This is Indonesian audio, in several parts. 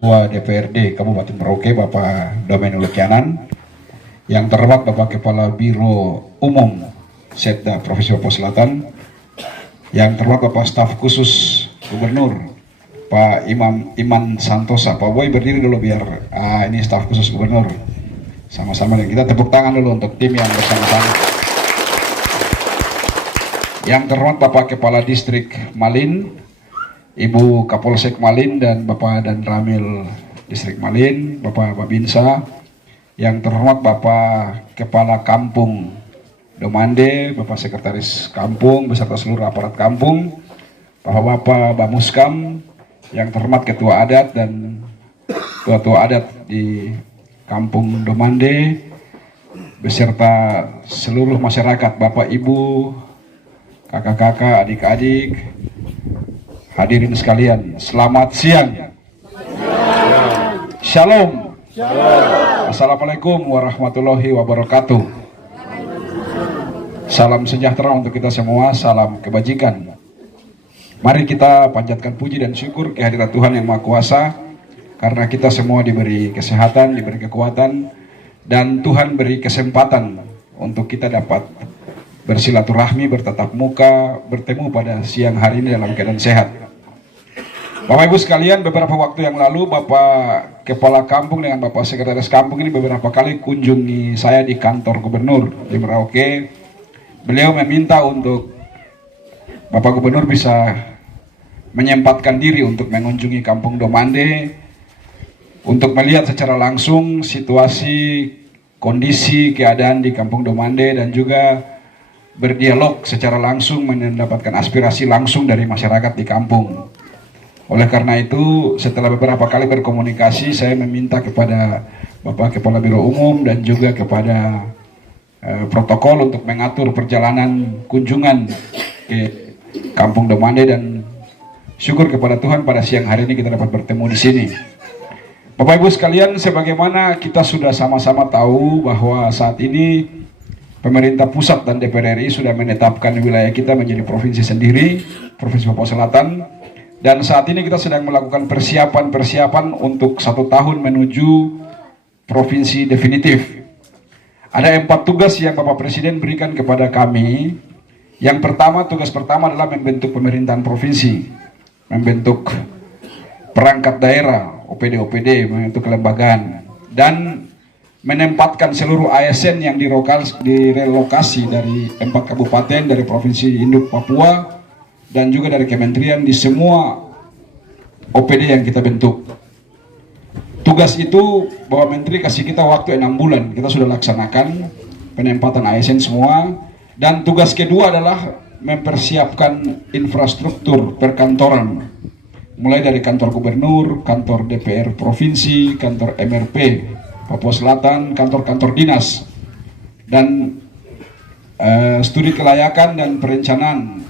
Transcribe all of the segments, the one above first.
Ketua DPRD Kabupaten Merauke Bapak Domen Lukianan, yang terhormat Bapak Kepala Biro Umum Setda Provinsi Papua Selatan, yang terhormat Bapak Staf Khusus Gubernur Pak Iman Santosa. Pak Boy berdiri dulu biar ini Staf Khusus Gubernur. Sama-sama kita tepuk tangan dulu untuk tim yang bersama-sama. Yang terhormat Bapak Kepala Distrik Malin, Ibu Kapolsek Malin dan Bapak dan Ramil Distrik Malin, Bapak Babinsa. Yang terhormat Bapak Kepala Kampung Domande, Bapak Sekretaris Kampung beserta seluruh aparat kampung, Bapak Bamuskam, yang terhormat Ketua Adat dan Ketua Adat di Kampung Domande beserta seluruh masyarakat, Bapak Ibu, kakak-kakak, adik-adik, hadirin sekalian, selamat siang. Shalom. Assalamualaikum warahmatullahi wabarakatuh. Salam sejahtera untuk kita semua, salam kebajikan. Mari kita panjatkan puji dan syukur kehadirat Tuhan Yang Maha Kuasa, karena kita semua diberi kesehatan, diberi kekuatan, dan Tuhan beri kesempatan untuk kita dapat bersilaturahmi, bertatap muka, bertemu pada siang hari ini dalam keadaan sehat. Bapak Ibu sekalian, beberapa waktu yang lalu Bapak Kepala Kampung dengan Bapak Sekretaris Kampung ini beberapa kali kunjungi saya di kantor Gubernur di Merauke. Beliau meminta untuk Bapak Gubernur bisa menyempatkan diri untuk mengunjungi Kampung Domande, untuk melihat secara langsung situasi, kondisi, keadaan di Kampung Domande, dan juga berdialog secara langsung, mendapatkan aspirasi langsung dari masyarakat di kampung. Oleh karena itu, setelah beberapa kali berkomunikasi, saya meminta kepada Bapak Kepala Biro Umum dan juga kepada protokol untuk mengatur perjalanan kunjungan ke Kampung Domande, dan syukur kepada Tuhan pada siang hari ini kita dapat bertemu di sini. Bapak Ibu sekalian, sebagaimana kita sudah sama-sama tahu bahwa saat ini pemerintah pusat dan DPR RI sudah menetapkan wilayah kita menjadi provinsi sendiri, Provinsi Papua Selatan. Dan saat ini kita sedang melakukan persiapan untuk 1 tahun menuju provinsi definitif. Ada 4 tugas yang Bapak Presiden berikan kepada kami. Yang pertama, tugas pertama adalah membentuk pemerintahan provinsi, membentuk perangkat daerah, OPD, membentuk kelembagaan, dan menempatkan seluruh ASN yang direlokasi dari 4 kabupaten dari Provinsi Induk Papua dan juga dari kementerian di semua OPD yang kita bentuk. Tugas itu Bapak Menteri kasih kita waktu 6 bulan, kita sudah laksanakan penempatan ASN semua. Dan tugas kedua adalah mempersiapkan infrastruktur perkantoran, mulai dari kantor gubernur, kantor DPR provinsi, kantor MRP Papua Selatan, kantor-kantor dinas, dan studi kelayakan dan perencanaan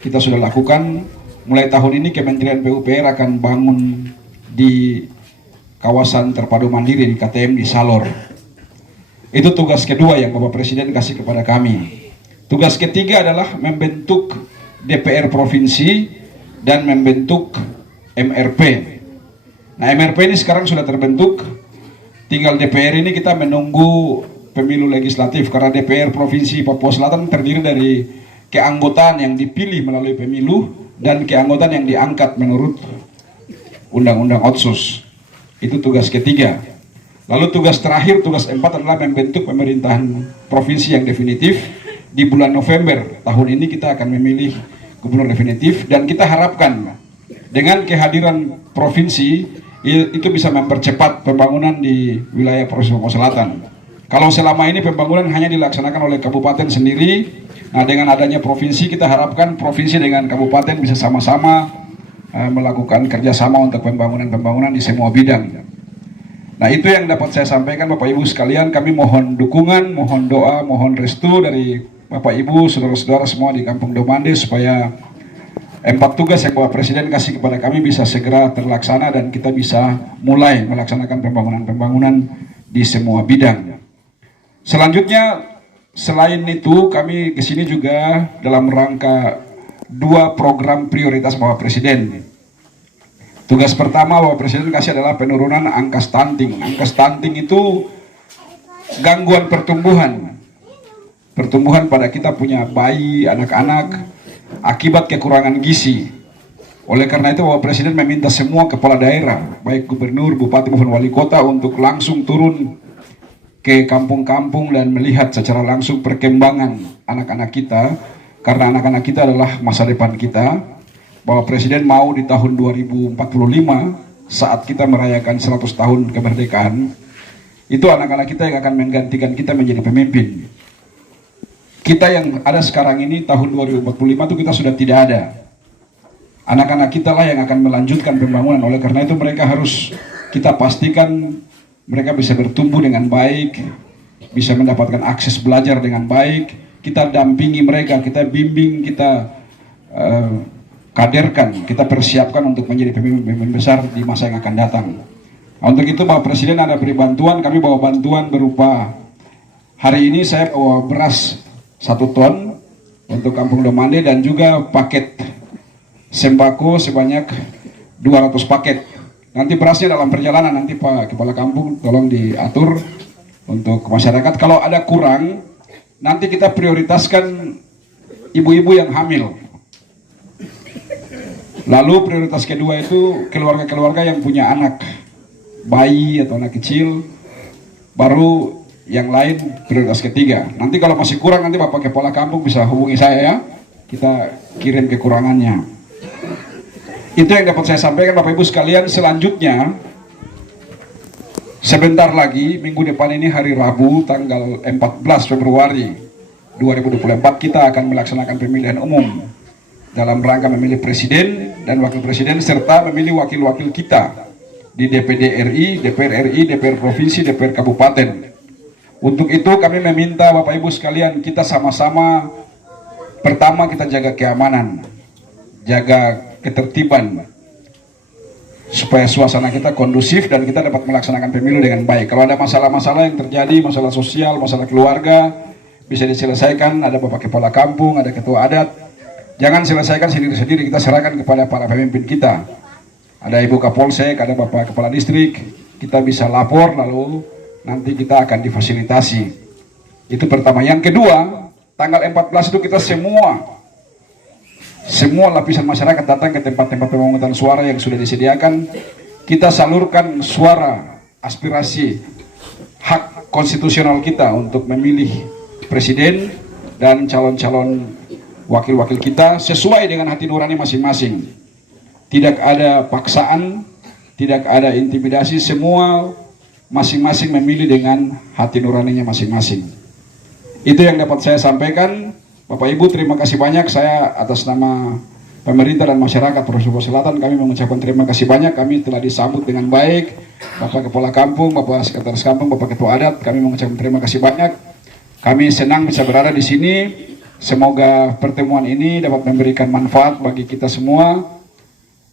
kita sudah lakukan. Mulai tahun ini Kementerian PUPR akan bangun di kawasan terpadu mandiri di KTM di Salor. Itu tugas kedua yang Bapak Presiden kasih kepada kami. Tugas ketiga adalah membentuk DPR provinsi dan membentuk MRP. Nah, MRP ini sekarang sudah terbentuk, tinggal DPR ini kita menunggu pemilu legislatif, karena DPR provinsi Papua Selatan terdiri dari keanggotaan yang dipilih melalui pemilu dan keanggotaan yang diangkat menurut Undang-Undang Otsus. Itu tugas ketiga. Lalu tugas terakhir, tugas 4 adalah membentuk pemerintahan provinsi yang definitif. Di bulan November tahun ini kita akan memilih gubernur definitif, dan kita harapkan dengan kehadiran provinsi itu bisa mempercepat pembangunan di wilayah Provinsi Papua Selatan. Kalau selama ini pembangunan hanya dilaksanakan oleh kabupaten sendiri, nah dengan adanya provinsi kita harapkan provinsi dengan kabupaten bisa sama-sama melakukan kerjasama untuk pembangunan di semua bidang. Nah, itu yang dapat saya sampaikan Bapak Ibu sekalian. Kami mohon dukungan, mohon doa, mohon restu dari Bapak Ibu, saudara-saudara semua di Kampung Domande, supaya 4 tugas yang Bapak Presiden kasih kepada kami bisa segera terlaksana dan kita bisa mulai melaksanakan pembangunan di semua bidang. Selanjutnya, selain itu kami kesini juga dalam rangka 2 program prioritas Bapak Presiden. Tugas pertama Bapak Presiden kasih adalah penurunan angka stunting. Angka stunting itu gangguan pertumbuhan. Pertumbuhan pada kita punya bayi, anak-anak, akibat kekurangan gizi. Oleh karena itu Bapak Presiden meminta semua kepala daerah, baik gubernur, bupati maupun wali kota untuk langsung turun ke kampung-kampung dan melihat secara langsung perkembangan anak-anak kita. Karena anak-anak kita adalah masa depan kita. Bapak Presiden mau di tahun 2045 saat kita merayakan 100 tahun kemerdekaan, itu anak-anak kita yang akan menggantikan kita menjadi pemimpin. Kita yang ada sekarang ini tahun 2045 itu kita sudah tidak ada. Anak-anak kita lah yang akan melanjutkan pembangunan. Oleh karena itu mereka harus kita pastikan mereka bisa bertumbuh dengan baik, bisa mendapatkan akses belajar dengan baik. Kita dampingi mereka, kita bimbing, kita kaderkan, kita persiapkan untuk menjadi pemimpin besar di masa yang akan datang. Nah, untuk itu Bapak Presiden ada beri bantuan, kami bawa bantuan berupa hari ini saya bawa beras 1 ton untuk Kampung Domande dan juga paket sembako sebanyak 200 paket. Nanti berasnya dalam perjalanan, nanti Pak Kepala Kampung tolong diatur untuk masyarakat. Kalau ada kurang, nanti kita prioritaskan ibu-ibu yang hamil. Lalu prioritas kedua itu keluarga-keluarga yang punya anak, bayi atau anak kecil. Baru yang lain prioritas ketiga. Nanti kalau masih kurang nanti Bapak Kepala Kampung bisa hubungi saya ya. Kita kirim kekurangannya. Itu yang dapat saya sampaikan Bapak Ibu sekalian. Selanjutnya, sebentar lagi minggu depan ini hari Rabu tanggal 14 Februari 2024 kita akan melaksanakan pemilihan umum dalam rangka memilih presiden dan wakil presiden serta memilih wakil-wakil kita di DPD RI, DPR RI, DPR Provinsi, DPR Kabupaten. Untuk itu kami meminta Bapak Ibu sekalian kita sama-sama, pertama kita jaga keamanan, jaga ketertiban supaya suasana kita kondusif dan kita dapat melaksanakan pemilu dengan baik. Kalau ada masalah-masalah yang terjadi, masalah sosial, masalah keluarga, bisa diselesaikan, ada Bapak Kepala Kampung, ada Ketua Adat. Jangan selesaikan sendiri-sendiri, kita serahkan kepada para pemimpin kita. Ada Ibu Kapolsek, ada Bapak Kepala Distrik, kita bisa lapor lalu nanti kita akan difasilitasi. Itu pertama. Yang kedua, tanggal 14 itu kita semua lapisan masyarakat datang ke tempat-tempat pemungutan suara yang sudah disediakan. Kita salurkan suara, aspirasi, hak konstitusional kita untuk memilih presiden dan calon-calon wakil-wakil kita sesuai dengan hati nurani masing-masing. Tidak ada paksaan, tidak ada intimidasi, semua masing-masing memilih dengan hati nuraninya masing-masing. Itu yang dapat saya sampaikan. Bapak Ibu terima kasih banyak. Saya atas nama pemerintah dan masyarakat Provinsi Papua Selatan kami mengucapkan terima kasih banyak. Kami telah disambut dengan baik. Bapak Kepala Kampung, Bapak Sekretaris Kampung, Bapak Ketua Adat, kami mengucapkan terima kasih banyak. Kami senang bisa berada di sini. Semoga pertemuan ini dapat memberikan manfaat bagi kita semua.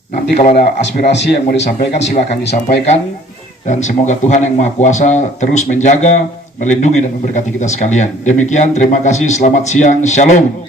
Nanti kalau ada aspirasi yang mau disampaikan silakan disampaikan. Dan semoga Tuhan yang Maha Kuasa terus menjaga, melindungi dan memberkati kita sekalian. Demikian, terima kasih, selamat siang, shalom.